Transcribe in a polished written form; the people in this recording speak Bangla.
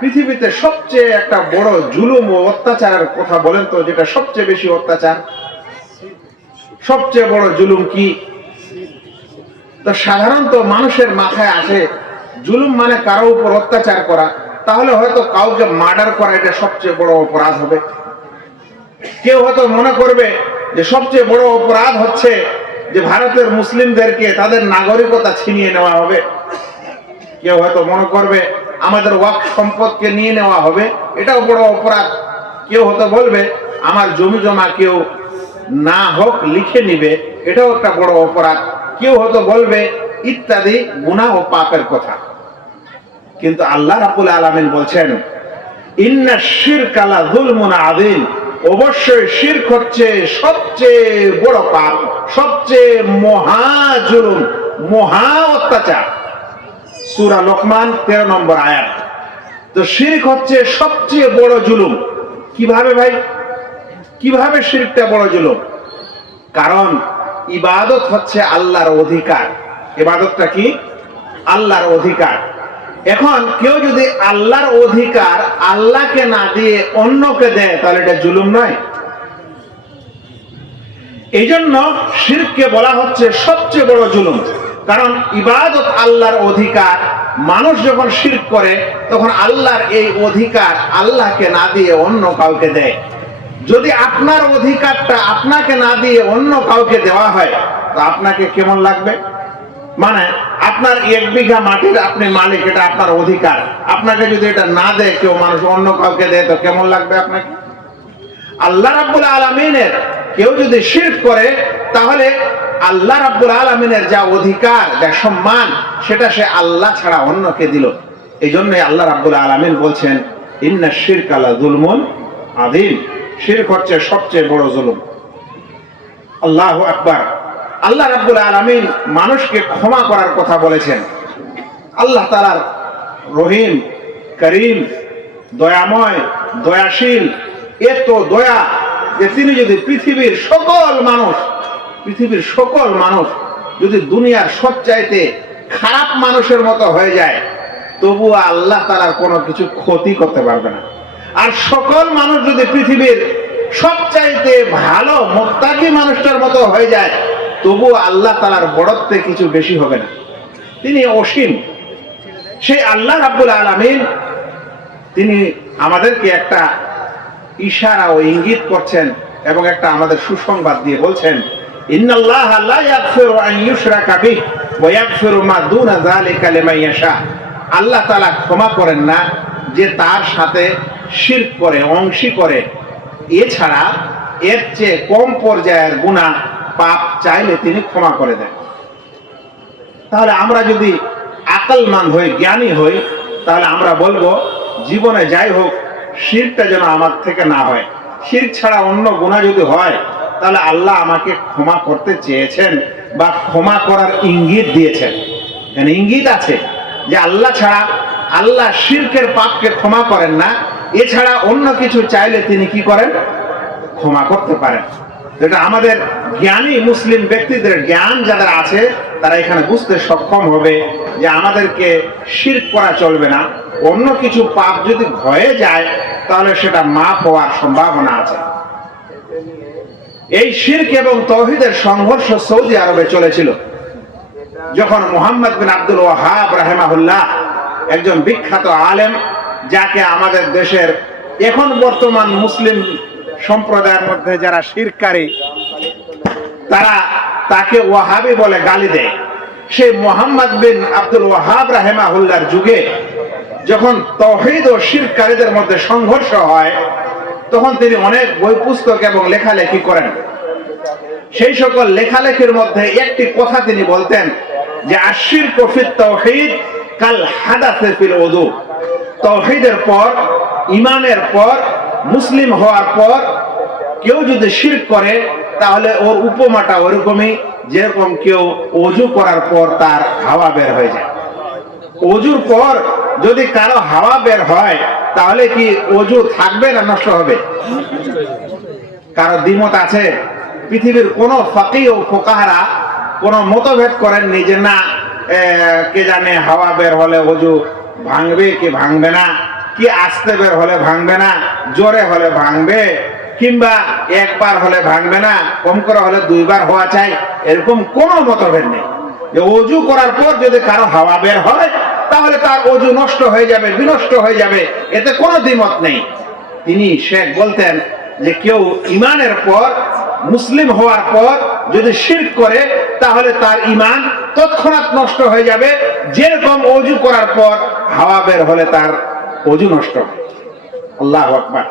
পৃথিবীতে সবচেয়ে একটা বড় জুলুম ও অত্যাচারের কথা বলেন তো, যেটা সবচেয়ে বেশি অত্যাচার, সবচেয়ে বড় জুলুম কি? তো সাধারণত মানুষের মাথায় আসে জুলুম মানে কারো উপর অত্যাচার করা, তাহলে হয়তো কাউকে মার্ডার করা এটা সবচেয়ে বড় অপরাধ হবে। কেউ হয়তো মনে করবে যে সবচেয়ে বড় অপরাধ হচ্ছে যে ভারতের মুসলিমদেরকে তাদের নাগরিকতা ছিনিয়ে নেওয়া হবে। কেউ হয়তো মনে করবে আমাদের ওয়াকফ সম্পদকে নিয়ে নেওয়া হবে, এটাও বড় অপরাধ। কেউ হয়তো বলবে আমার জমি জমা কেউ না হোক লিখে নিবে, এটাও একটা বড় অপরাধ। কেউ হয়তো বলবে ইত্যাদি গুনাহ ও পাপের কথা। কিন্তু আল্লাহ রাব্বুল আলামিন বলছেন ইন্নাশ শিরকা লা যুলমুন আযীম, অবশ্যই শিরক হচ্ছে সবচেয়ে বড় পাপ, সবচেয়ে মহা জুলুম, মহা অত্যাচার। সূরা লোকমান 13 নম্বর আয়াত। তো শিরক হচ্ছে সবচেয়ে বড় জুলুম। কিভাবে ভাই, কিভাবে শিরকটা বড় জুলুম? কারণ ইবাদত হচ্ছে আল্লাহর অধিকার। ইবাদতটা কি? আল্লাহর অধিকার। এখন কেউ যদি আল্লাহর অধিকার আল্লাহকে না দিয়ে অন্যকে দেয়, তাহলে এটা জুলুম নয়? এই জন্য শিরককে বলা হচ্ছে সবচেয়ে বড় জুলুম। কারণ ইবাদত আল্লাহর অধিকার, মানুষ যখন শিরক করে তখন আল্লাহর এই অধিকার আল্লাহকে না দিয়ে অন্য কাউকে দেয়। যদি আপনার অধিকারটা আপনাকে না দিয়ে অন্য কাউকে দেওয়া হয়, তো আপনাকে কেমন লাগবে? মানে আপনার 1 বিঘা মাটির আপনি মালিক, এটা আপনার অধিকার, আপনাকে যদি এটা না দেয় কেউ, মানুষ অন্য কাউকে দেয়, তো কেমন লাগবে আপনাকে? আল্লাহ রাব্বুল আলামিনের কেউ যদি শিরক করে, তাহলে আল্লাহ রাব্বুল আলামিনের যা অধিকার, যা সম্মান, সেটা সে আল্লাহ ছাড়া অন্যকে দিল। এই জন্যই আল্লাহ রাব্বুল আলামিন বলছেন ইন্নাশ শিরকা লা যুলমুন আযীম, শিরক হচ্ছে সবচেয়ে বড় জুলুম। আল্লাহু আকবার। আল্লাহ রাব্বুল আলামিন মানুষকে ক্ষমা করার কথা বলেছেন। আল্লাহ তাআলার রহিম, করিম, দয়াময়, দয়াশীল, এত দয়া যে তিনি যদি পৃথিবীর সকল মানুষ যদি দুনিয়ার সবচাইতে খারাপ মানুষের মতো হয়ে যায়, তবুও আল্লাহ তাআলার কোনো কিছু ক্ষতি করতে পারবে না। আর সকল মানুষ যদি পৃথিবীর সবচাইতে ভালো মুত্তাকি মানুষটার মতো হয়ে যায়, তবুও আল্লাহ তাআলার বড়ত্বে কিছু বেশি হবে না। তিনি অসীম। সেই আল্লাহ রাব্বুল আলামিন তিনি আমাদেরকে একটা ইশারা ও ইঙ্গিত করছেন এবং একটা আমাদের সুসংবাদ দিয়ে বলছেন ইন্নাল্লাহা লা ইয়াগফিরু আন ইউশরাকা বিহি ওয়া ইয়াগফিরু মা দুনা যালিকা লিমান ইয়াশা। আল্লাহ তাআলা ক্ষমা করেন না যে তার সাথে শিরক করে, অংশী করে। এছাড়া এর চেয়ে কম পর্যায়ের গুনাহ পাপ চাইলে তিনি ক্ষমা করে দেন। তাহলে আমরা যদি আকলমান হই, জ্ঞানী হই, তাহলে আমরা বলবো জীবনে যাই হোক শিরকটা যেন আমার থেকে না হয়। শিরক ছাড়া অন্য গুনাহ যদি হয়, তাহলে আল্লাহ আমাকে ক্ষমা করতে চেয়েছেন বা ক্ষমা করার ইঙ্গিত দিয়েছেন। এখানে ইঙ্গিত আছে যে আল্লাহ ছাড়া, আল্লাহ শিরকের পাপকে ক্ষমা করেন না, এছাড়া অন্য কিছু চাইলে তিনি কি করেন? ক্ষমা করতে পারেন। যেটা আমাদের জ্ঞানী মুসলিম ব্যক্তিদের, জ্ঞান যাদের আছে, তারা এখানে বুঝতে সক্ষম হবে যে আমাদেরকে শিরক করা চলবে না। অন্য কিছু পাপ যদি হয়ে যায়, তাহলে সেটা মাফ হওয়ার সম্ভাবনা আছে। এই শিরক এবং তাওহীদের সংঘর্ষ সৌদি আরবে চলেছিল। যখন মুহাম্মদ বিন আব্দুল ওয়াহাব রাহিমাহুল্লাহ, একজন বিখ্যাত আলেম, যাকে আমাদের দেশের এখন বর্তমান মুসলিম সম্প্রদায়ের মধ্যে যারা শিরকারী, তারা তাকে ওয়াহাবি বলে গালি দেয়। সেই মুহাম্মদ বিন আব্দুল ওয়াহাব রাহিমাহুল্লাহর যুগে যখন তাওহীদ ও শিরকারীদের মধ্যে সংঘর্ষ হয়, তখন তিনি অনেক বই পুস্তক এবং লেখালেখি করেন। সেই সকল লেখালেখির মধ্যে একটি কথা তিনি বলতেন যে আশিরকু ফিত তাওহীদ কাল হাদাসে ফিল ওযু। তাওহীদের পর, ঈমানের পর, মুসলিম হওয়ার পর কেউ যদি শিরক করে, তাহলে ওর উপমাটা ওরকমই যেরকম কেউ ওযু করার পর তার হাওয়া বের হয়ে যায়। ওযুর পর যদি কারো হাওয়া বের হয়, তাহলে কি ওযু থাকবে না নষ্ট হবে? কারো দ্বিমত আছে? পৃথিবীর কোন ফাকিহ ও ফুকাহারা কোনো মতভেদ করেননি যে না কে জানে হাওয়া বের হলে ওযু ভাঙবে কি ভাঙবে না। কি আস্তে বের হলে ভাঙবে না, জোরে হলে ভাঙবে, কিংবা একবার হলে ভাঙবে না, কম করে হলে 2 বার হওয়া চাই, এরকম কোনো মতভেদ নেই। যে ওযু করার পর যদি কারো হাওয়া বের হয় তাহলে তার ওযু নষ্ট হয়ে যাবে, বিনষ্ট হয়ে যাবে, এতে কোনো দ্বিমত নেই। তিনি শেখ বলতেন যে কেউ ঈমানের পর, মুসলিম হওয়ার পর যদি শিরক করে তাহলে তার ঈমান তৎক্ষণাৎ নষ্ট হয়ে যাবে, যেরকম ওযু করার পর হাওয়া বের হলে তার ওযু নষ্ট হয়। আল্লাহু আকবার।